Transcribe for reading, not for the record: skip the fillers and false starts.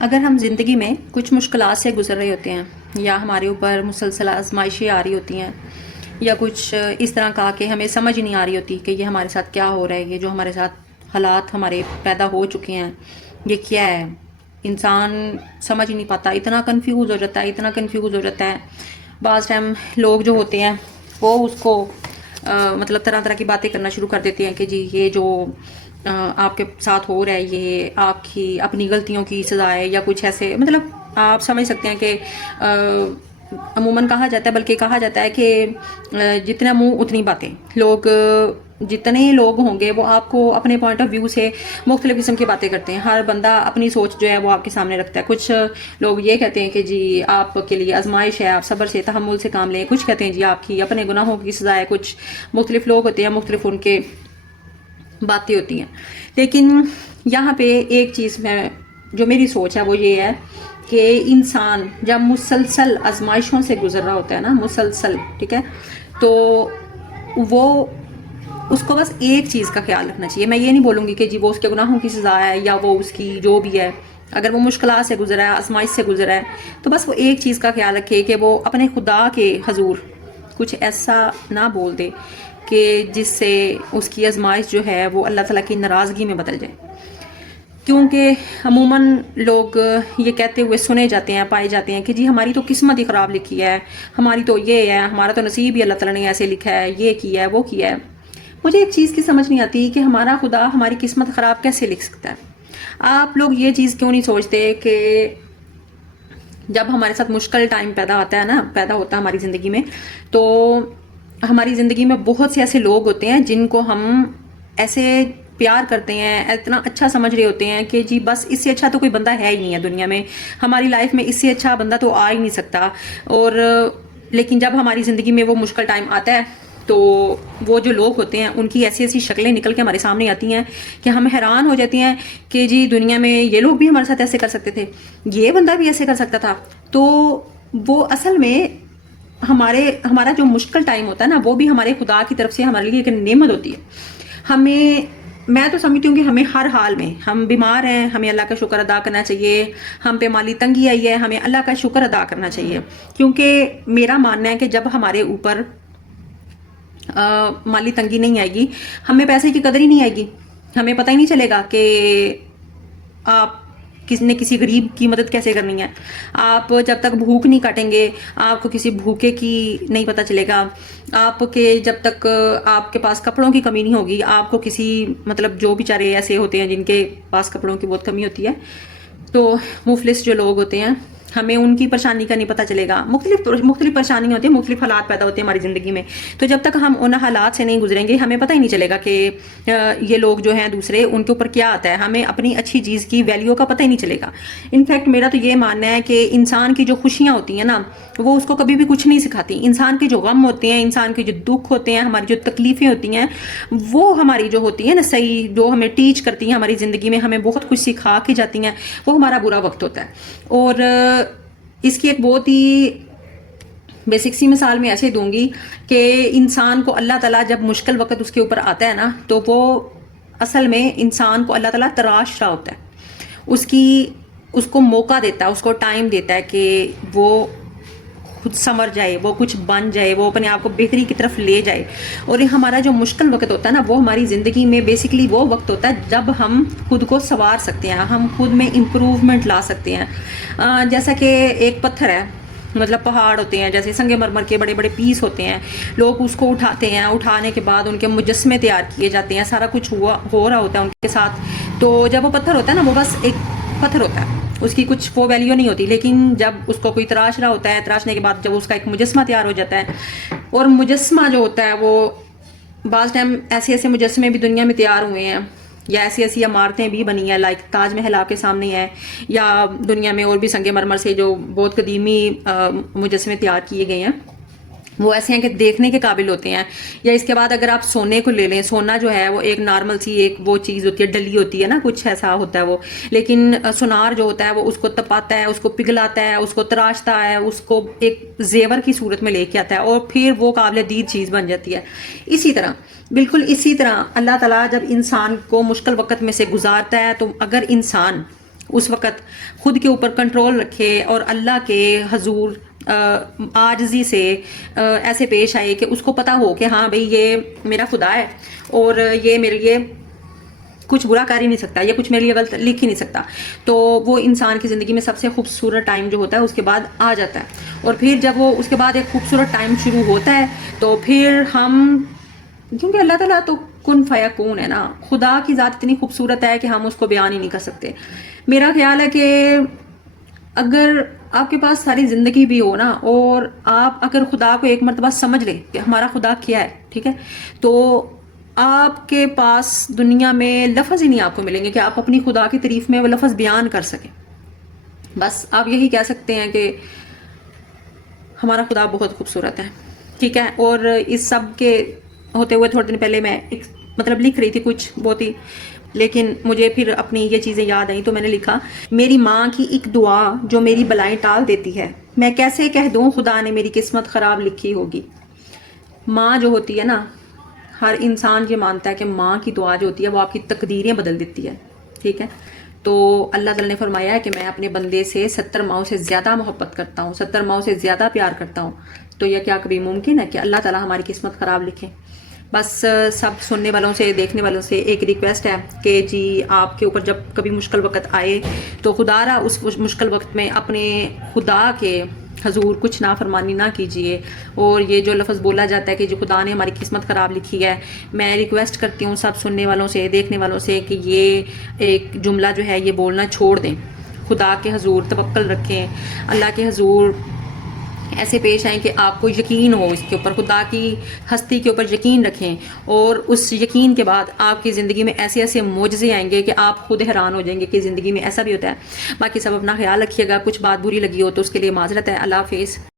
اگر ہم زندگی میں کچھ مشکلات سے گزر رہے ہوتے ہیں یا ہمارے اوپر مسلسل آزمائشیں آ رہی ہوتی ہیں یا کچھ اس طرح کا کہ ہمیں سمجھ نہیں آ رہی ہوتی کہ یہ ہمارے ساتھ کیا ہو رہا ہے، یہ جو ہمارے ساتھ حالات ہمارے پیدا ہو چکے ہیں یہ کیا ہے، انسان سمجھ نہیں پاتا، اتنا کنفیوز ہو جاتا ہے، اتنا کنفیوز ہو جاتا ہے۔ بعض ٹائم لوگ جو ہوتے ہیں وہ اس کو مطلب طرح طرح کی باتیں کرنا شروع کر دیتے ہیں کہ جی یہ جو آپ کے ساتھ ہو رہا ہے یہ آپ کی اپنی غلطیوں کی سزا ہے یا کچھ ایسے، مطلب آپ سمجھ سکتے ہیں کہ عموماً کہا جاتا ہے، بلکہ کہا جاتا ہے کہ جتنا منہ اتنی باتیں، لوگ جتنے لوگ ہوں گے وہ آپ کو اپنے پوائنٹ آف ویو سے مختلف قسم کی باتیں کرتے ہیں، ہر بندہ اپنی سوچ جو ہے وہ آپ کے سامنے رکھتا ہے۔ کچھ لوگ یہ کہتے ہیں کہ جی آپ کے لیے آزمائش ہے، آپ صبر سے تحمل سے کام لیں، کچھ کہتے ہیں جی آپ کی اپنے گناہوں کی سزا ہے، کچھ مختلف لوگ ہوتے ہیں، مختلف ان کے باتیں ہوتی ہیں۔ لیکن یہاں پہ ایک چیز میں جو میری سوچ ہے وہ یہ ہے کہ انسان جب مسلسل آزمائشوں سے گزر رہا ہوتا ہے نا، مسلسل، ٹھیک ہے، تو وہ اس کو بس ایک چیز کا خیال رکھنا چاہیے۔ میں یہ نہیں بولوں گی کہ جی وہ اس کے گناہوں کی سزا ہے یا وہ اس کی جو بھی ہے، اگر وہ مشکلات سے گزرا ہے، آزمائش سے گزرا ہے، تو بس وہ ایک چیز کا خیال رکھے کہ وہ اپنے خدا کے حضور کچھ ایسا نہ بول دے کہ جس سے اس کی آزمائش جو ہے وہ اللہ تعالیٰ کی ناراضگی میں بدل جائے۔ کیونکہ عموماً لوگ یہ کہتے ہوئے سنے جاتے ہیں، پائے جاتے ہیں کہ جی ہماری تو قسمت ہی خراب لکھی ہے، ہماری تو یہ ہے، ہمارا تو نصیب ہی اللہ تعالیٰ نے ایسے لکھا ہے، یہ کیا ہے، وہ کیا ہے۔ مجھے ایک چیز کی سمجھ نہیں آتی کہ ہمارا خدا ہماری قسمت خراب کیسے لکھ سکتا ہے۔ آپ لوگ یہ چیز کیوں نہیں سوچتے کہ جب ہمارے ساتھ مشکل ٹائم پیدا ہوتا ہے ہماری زندگی میں، تو ہماری زندگی میں بہت سے ایسے لوگ ہوتے ہیں جن کو ہم ایسے پیار کرتے ہیں، اتنا اچھا سمجھ رہے ہوتے ہیں کہ جی بس اس سے اچھا تو کوئی بندہ ہے ہی نہیں ہے دنیا میں، ہماری لائف میں اس سے اچھا بندہ تو آ ہی نہیں سکتا۔ اور لیکن جب ہماری زندگی میں وہ مشکل ٹائم آتا ہے تو وہ جو لوگ ہوتے ہیں ان کی ایسی ایسی شکلیں نکل کے ہمارے سامنے آتی ہیں کہ ہم حیران ہو جاتے ہیں کہ جی دنیا میں یہ لوگ بھی ہمارے ساتھ ایسے کر سکتے تھے، یہ بندہ بھی ایسے کر سکتا تھا۔ تو وہ اصل میں ہمارا جو مشکل ٹائم ہوتا ہے نا، وہ بھی ہمارے خدا کی طرف سے ہمارے لیے ایک نعمت ہوتی ہے۔ میں تو سمجھتی ہوں کہ ہمیں ہر حال میں، ہم بیمار ہیں ہمیں اللہ کا شکر ادا کرنا چاہیے، ہم پہ مالی تنگی آئی ہے ہمیں اللہ کا شکر ادا کرنا چاہیے، کیونکہ میرا ماننا ہے کہ جب ہمارے اوپر مالی تنگی نہیں آئے گی، ہمیں پیسے کی قدر ہی نہیں آئے گی، ہمیں پتہ ہی نہیں چلے گا کہ آپ کسی غریب کی مدد کیسے کرنی ہے۔ آپ جب تک بھوک نہیں کاٹیں گے آپ کو کسی بھوکے کی نہیں پتہ چلے گا، آپ کے جب تک آپ کے پاس کپڑوں کی کمی نہیں ہوگی، آپ کو کسی مطلب جو بیچارے ایسے ہوتے ہیں جن کے پاس کپڑوں کی بہت کمی ہوتی ہے، تو مفلس جو لوگ ہوتے ہیں ہمیں ان کی پریشانی کا نہیں پتہ چلے گا۔ مختلف پریشانیاں ہوتی ہیں، مختلف حالات پیدا ہوتے ہیں ہماری زندگی میں، تو جب تک ہم ان حالات سے نہیں گزریں گے ہمیں پتہ ہی نہیں چلے گا کہ یہ لوگ جو ہیں دوسرے ان کے اوپر کیا آتا ہے، ہمیں اپنی اچھی چیز کی ویلیو کا پتہ ہی نہیں چلے گا۔ انفیکٹ میرا تو یہ ماننا ہے کہ انسان کی جو خوشیاں ہوتی ہیں نا وہ اس کو کبھی بھی کچھ نہیں سکھاتی، انسان کے جو غم ہوتے ہیں، انسان کے جو دکھ ہوتے ہیں، ہماری جو تکلیفیں ہوتی ہیں، وہ ہماری جو ہوتی ہیں نا صحیح، جو ہمیں ٹیچ کرتی ہیں ہماری زندگی میں، ہمیں بہت کچھ سکھا کے جاتی ہیں، وہ ہمارا برا وقت ہوتا ہے۔ اور اس کی ایک بہت ہی بیسک سی مثال میں ایسے دوں گی کہ انسان کو اللہ تعالیٰ جب مشکل وقت اس کے اوپر آتا ہے نا تو وہ اصل میں انسان کو اللہ تعالیٰ تراش رہا ہوتا ہے، اس کو موقع دیتا ہے، اس کو ٹائم دیتا ہے کہ وہ خود سنور جائے، وہ کچھ بن جائے، وہ اپنے آپ کو بہتری کی طرف لے جائے۔ اور یہ ہمارا جو مشکل وقت ہوتا ہے نا وہ ہماری زندگی میں بیسکلی وہ وقت ہوتا ہے جب ہم خود کو سنوار سکتے ہیں، ہم خود میں امپروومنٹ لا سکتے ہیں۔ جیسا کہ ایک پتھر ہے، مطلب پہاڑ ہوتے ہیں جیسے سنگ مرمر کے بڑے بڑے پیس ہوتے ہیں، لوگ اس کو اٹھاتے ہیں، اٹھانے کے بعد ان کے مجسمے تیار کیے جاتے ہیں، سارا کچھ ہو رہا ہوتا ہے ان کے ساتھ۔ تو جب وہ پتھر ہوتا ہے نا وہ بس ایک پتھر ہوتا ہے، اس کی کچھ وہ ویلیو نہیں ہوتی، لیکن جب اس کو کوئی تراش رہا ہوتا ہے، تراشنے کے بعد جب اس کا ایک مجسمہ تیار ہو جاتا ہے، اور مجسمہ جو ہوتا ہے وہ بعض ٹائم ایسے مجسمے بھی دنیا میں تیار ہوئے ہیں یا ایسی عمارتیں بھی بنی ہیں، لائک تاج محل آپ کے سامنے ہے، یا دنیا میں اور بھی سنگ مرمر سے جو بہت قدیمی مجسمے تیار کیے گئے ہیں، وہ ایسے ہیں کہ دیکھنے کے قابل ہوتے ہیں۔ یا اس کے بعد اگر آپ سونے کو لے لیں، سونا جو ہے وہ ایک نارمل سی ایک وہ چیز ہوتی ہے، ڈلی ہوتی ہے نا، کچھ ایسا ہوتا ہے وہ، لیکن سونار جو ہوتا ہے وہ اس کو تپاتا ہے، اس کو پگھلاتا ہے، اس کو تراشتا ہے، اس کو ایک زیور کی صورت میں لے کے آتا ہے، اور پھر وہ قابل دید چیز بن جاتی ہے۔ بالکل اسی طرح اللہ تعالیٰ جب انسان کو مشکل وقت میں سے گزارتا ہے، تو اگر انسان اس وقت خود کے اوپر کنٹرول رکھے اور اللہ کے حضور عاجزی سے ایسے پیش آئے کہ اس کو پتہ ہو کہ ہاں بھئی یہ میرا خدا ہے اور یہ میرے لیے کچھ برا کر ہی نہیں سکتا، یا کچھ میرے لیے غلط لکھ ہی نہیں سکتا، تو وہ انسان کی زندگی میں سب سے خوبصورت ٹائم جو ہوتا ہے اس کے بعد آ جاتا ہے۔ اور پھر جب وہ اس کے بعد ایک خوبصورت ٹائم شروع ہوتا ہے تو پھر ہم، کیونکہ اللہ تعالیٰ تو کن فیکون ہے نا، خدا کی ذات اتنی خوبصورت ہے کہ ہم اس کو بیان ہی نہیں کر سکتے۔ میرا خیال ہے کہ اگر آپ کے پاس ساری زندگی بھی ہو نا، اور آپ اگر خدا کو ایک مرتبہ سمجھ لیں کہ ہمارا خدا کیا ہے، ٹھیک ہے، تو آپ کے پاس دنیا میں لفظ ہی نہیں آپ کو ملیں گے کہ آپ اپنی خدا کی تعریف میں وہ لفظ بیان کر سکیں۔ بس آپ یہی کہہ سکتے ہیں کہ ہمارا خدا بہت خوبصورت ہے، ٹھیک ہے۔ اور اس سب کے ہوتے ہوئے تھوڑے دن پہلے میں ایک مطلب لکھ رہی تھی کچھ بہت ہی، لیکن مجھے پھر اپنی یہ چیزیں یاد آئیں تو میں نے لکھا، میری ماں کی ایک دعا جو میری بلائیں ٹال دیتی ہے، میں کیسے کہہ دوں خدا نے میری قسمت خراب لکھی ہوگی۔ ماں جو ہوتی ہے نا، ہر انسان یہ مانتا ہے کہ ماں کی دعا جو ہوتی ہے وہ آپ کی تقدیریں بدل دیتی ہے، ٹھیک ہے۔ تو اللہ تعالیٰ نے فرمایا ہے کہ میں اپنے بندے سے 70 ماؤں سے زیادہ محبت کرتا ہوں، 70 ماؤں سے زیادہ پیار کرتا ہوں، تو یہ کیا کبھی ممکن ہے کہ اللہ تعالیٰ ہماری قسمت خراب لکھے؟ بس سب سننے والوں سے، دیکھنے والوں سے ایک ریکویسٹ ہے کہ جی آپ کے اوپر جب کبھی مشکل وقت آئے تو خدا را اس مشکل وقت میں اپنے خدا کے حضور کچھ نافرمانی نہ کیجیے۔ اور یہ جو لفظ بولا جاتا ہے کہ جو خدا نے ہماری قسمت خراب لکھی ہے، میں ریکویسٹ کرتی ہوں سب سننے والوں سے، دیکھنے والوں سے کہ یہ ایک جملہ جو ہے یہ بولنا چھوڑ دیں، خدا کے حضور توکل رکھیں، اللہ کے حضور ایسے پیش آئیں کہ آپ کو یقین ہو اس کے اوپر، خدا کی ہستی کے اوپر یقین رکھیں، اور اس یقین کے بعد آپ کی زندگی میں ایسے ایسے معجزے آئیں گے کہ آپ خود حیران ہو جائیں گے کہ زندگی میں ایسا بھی ہوتا ہے۔ باقی سب اپنا خیال رکھیے گا، کچھ بات بری لگی ہو تو اس کے لیے معذرت ہے۔ اللہ حافظ۔